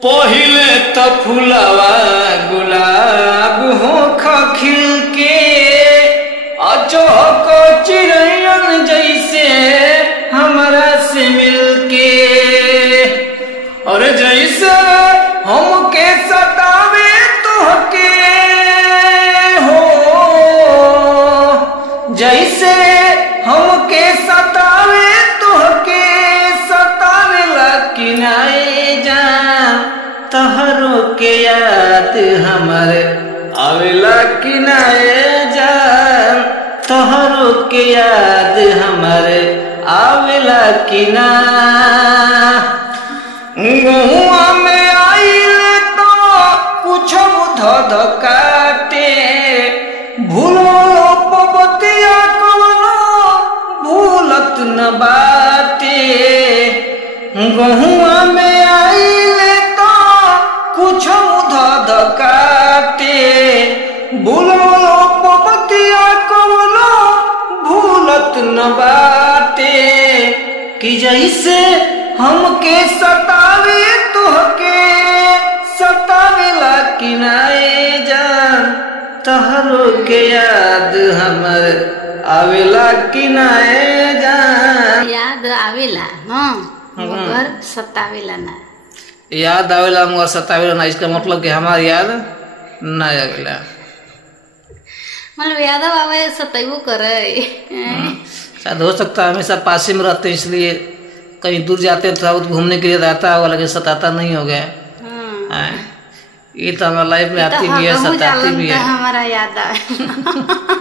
पहिले तो फुलवा गुलाब हो खिल के अचोको चिड़ैयन जैसे हमरा से मिलके और जैसे हमके सतावे तोहके हो जैसे हमके सतावे तोहके सतावेला किनाए जा तहरो के याद हमारे आवेला किनाए जा तोहरो के याद हमारे आवेला किना गहुआ में आइले तो कुछ धध काटे भूलो पबतिया कवनो भूलत न बाटे गहुआ में आइले तो कुछ धध काटे भूलो पबतिया कवनो भूलत न बाटे कि जैसे हमके सतावे तोहके सतावेला किनाए जान तहरो के याद हमर आवेला किनाए जान याद आवेला मगर सतावेला ना याद आवेला मगर सतावेला ना इसका मतलब कि हमार याद ना आवेला मतलब याद आवे सताइबो करे शायद हो सकता है हमेशा पास में रहते इसलिए कहीं दूर जाते तो घूमने के लिए रहता होगा लेकिन सताता नहीं हो गया। ये तो हमारे लाइफ में आती भी है सताती भी है। हमारा याद आवे